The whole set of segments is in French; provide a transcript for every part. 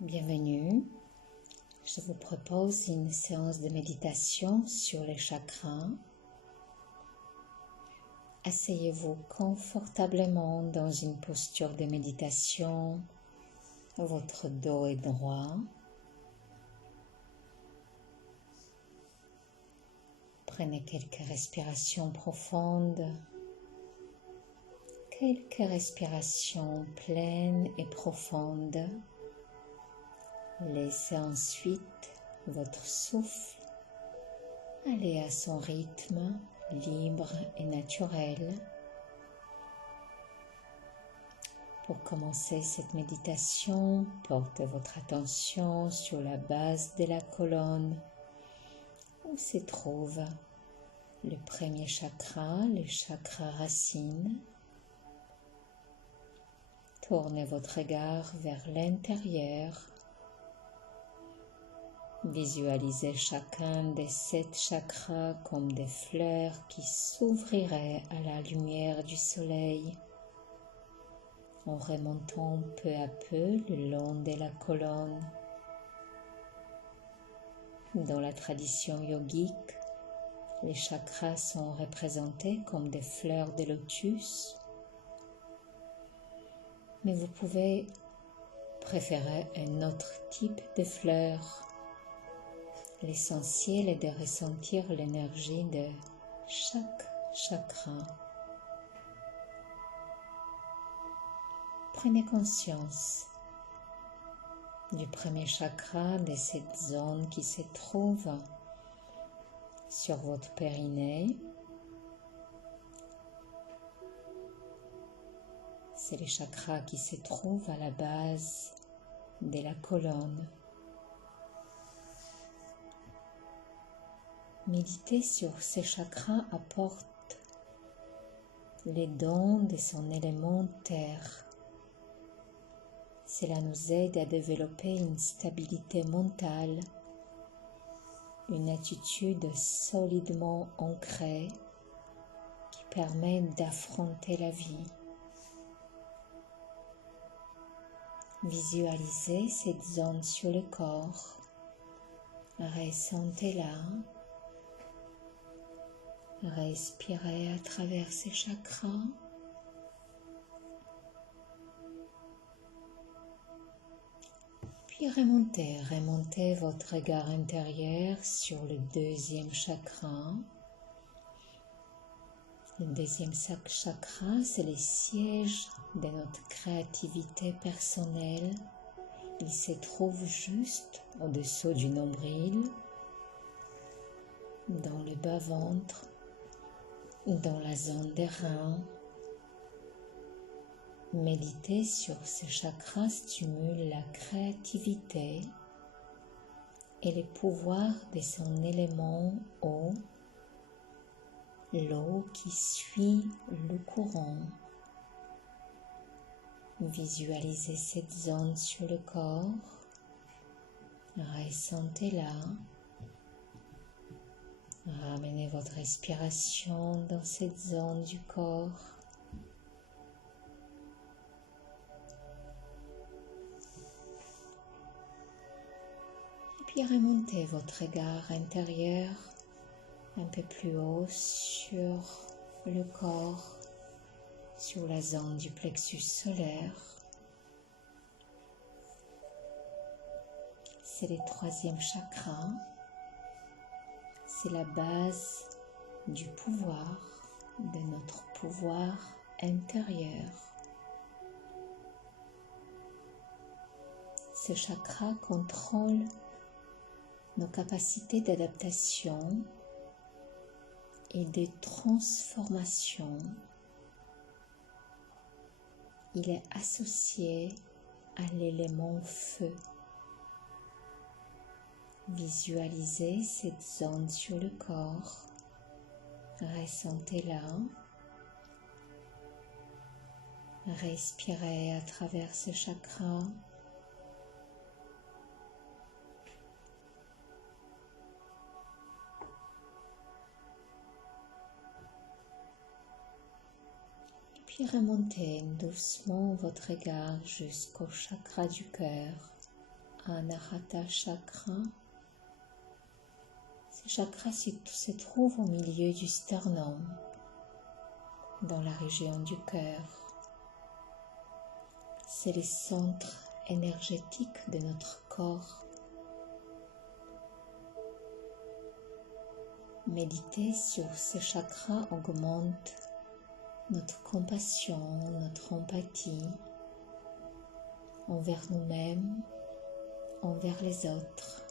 Bienvenue, je vous propose une séance de méditation sur les chakras. Asseyez-vous confortablement dans une posture de méditation, votre dos est droit. Prenez quelques respirations profondes, quelques respirations pleines et profondes. Laissez ensuite votre souffle aller à son rythme libre et naturel. Pour commencer cette méditation, portez votre attention sur la base de la colonne où se trouve le premier chakra, le chakra racine. Tournez votre regard vers l'intérieur. Visualisez chacun des 7 chakras comme des fleurs qui s'ouvriraient à la lumière du soleil, en remontant peu à peu le long de la colonne. Dans la tradition yogique, les chakras sont représentés comme des fleurs de lotus, mais vous pouvez préférer un autre type de fleurs. L'essentiel est de ressentir l'énergie de chaque chakra. Prenez conscience du premier chakra, de cette zone qui se trouve sur votre périnée. C'est le chakra qui se trouve à la base de la colonne. Méditer sur ces chakras apporte les dons de son élément terre. Cela nous aide à développer une stabilité mentale, une attitude solidement ancrée qui permet d'affronter la vie. Visualisez cette zone sur le corps, ressentez-la. Respirez à travers ces chakras. Puis remontez votre regard intérieur sur le deuxième chakra. Le deuxième chakra, c'est le siège de notre créativité personnelle. Il se trouve juste au-dessous du nombril, dans le bas-ventre, dans la zone des reins. Méditer sur ce chakra stimule la créativité et le pouvoir de son élément eau, l'eau qui suit le courant. Visualisez cette zone sur le corps, ressentez-la. Ramenez votre respiration dans cette zone du corps. Et puis remontez votre regard intérieur un peu plus haut sur le corps, sur la zone du plexus solaire. C'est le troisième chakra. C'est la base du pouvoir, de notre pouvoir intérieur. Ce chakra contrôle nos capacités d'adaptation et de transformation. Il est associé à l'élément feu. Visualisez cette zone sur le corps, ressentez-la, respirez à travers ce chakra. Et puis remontez doucement votre regard jusqu'au chakra du cœur. Anahata Chakra. Ce chakra se trouve au milieu du sternum, dans la région du cœur. C'est le centre énergétique de notre corps. Méditer sur ce chakra augmente notre compassion, notre empathie envers nous-mêmes, envers les autres.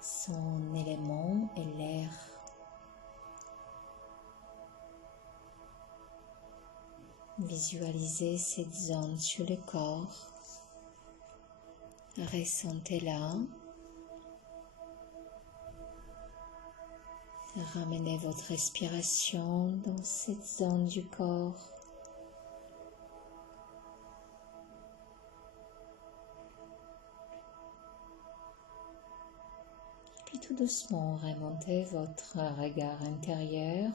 Son élément est l'air. Visualisez cette zone sur le corps. Ressentez-la. Ramenez votre respiration dans cette zone du corps. Puis tout doucement, remontez votre regard intérieur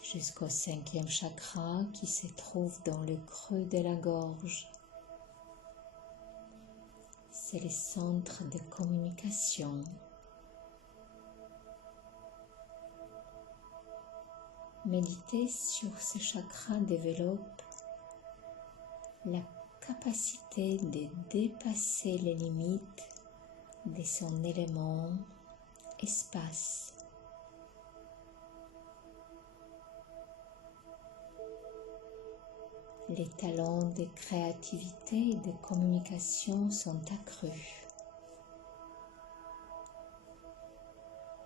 jusqu'au 5e chakra qui se trouve dans le creux de la gorge. C'est le centre de communication. Méditer sur ce chakra développe la capacité de dépasser les limites de son élément espace. Les talents de créativité et de communication sont accrus.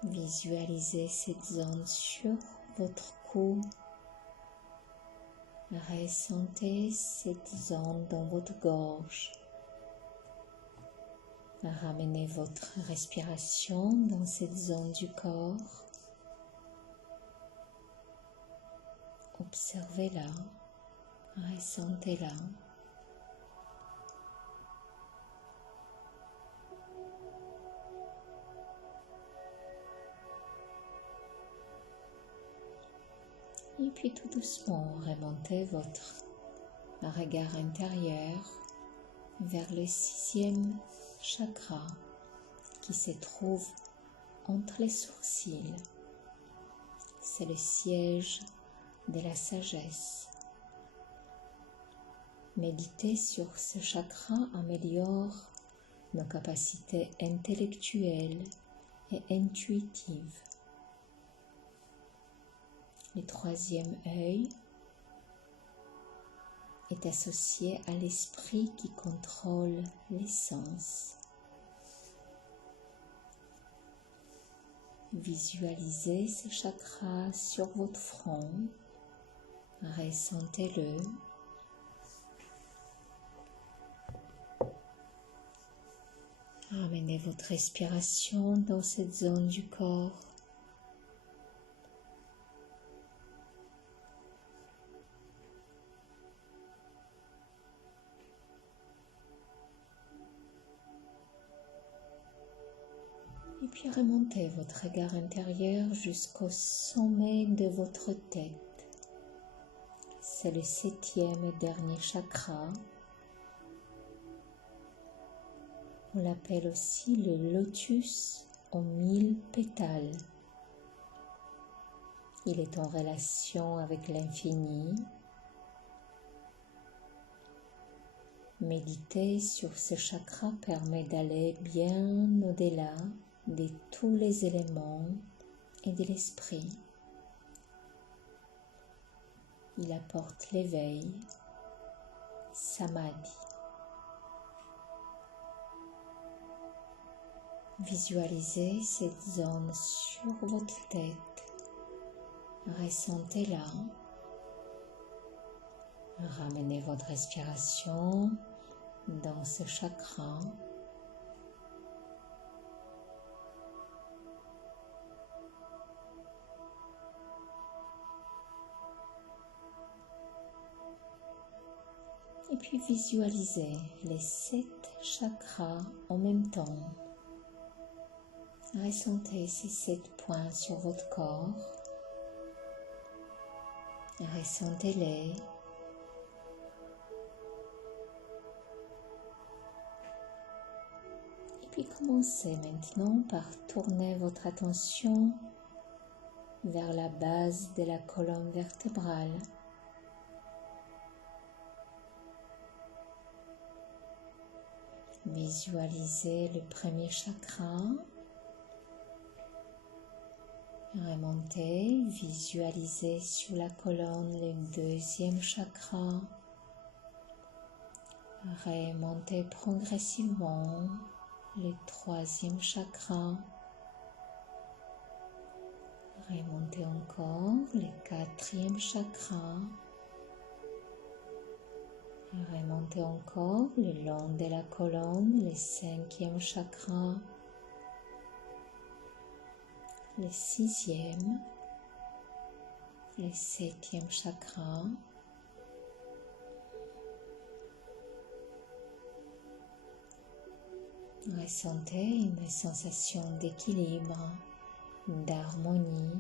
Visualisez cette zone sur votre cou. Ressentez cette zone dans votre gorge. Ramenez votre respiration dans cette zone du corps. Observez-la, ressentez-la. Et puis tout doucement, remontez votre regard intérieur vers le 6e chakra qui se trouve entre les sourcils. C'est le siège de la sagesse. Méditer sur ce chakra améliore nos capacités intellectuelles et intuitives. Le 3e œil est associé à l'esprit qui contrôle les sens. Visualisez ce chakra sur votre front, ressentez-le. Ramenez votre respiration dans cette zone du corps. Et puis remontez votre regard intérieur jusqu'au sommet de votre tête. C'est le 7e et dernier chakra. On l'appelle aussi le lotus aux 1000 pétales. Il est en relation avec l'infini. Méditer sur ce chakra permet d'aller bien au-delà de tous les éléments et de l'esprit. Il apporte l'éveil, samadhi. Visualisez cette zone sur votre tête. Ressentez-la. Ramenez votre respiration dans ce chakra. Et puis visualisez les 7 chakras en même temps. Ressentez ces 7 points sur votre corps. Ressentez-les. Puis commencez maintenant par tourner votre attention vers la base de la colonne vertébrale. Visualisez le premier chakra. Remontez, visualisez sur la colonne le deuxième chakra. Remontez progressivement le troisième chakra. Remontez encore le quatrième chakra. Remontez encore le long de la colonne le cinquième chakra. Le sixième, le septième chakra, ressentez une sensation d'équilibre, d'harmonie.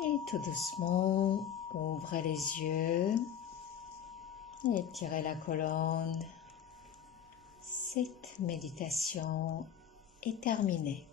Et tout doucement, ouvrez les yeux, étirez la colonne. Cette méditation est terminée.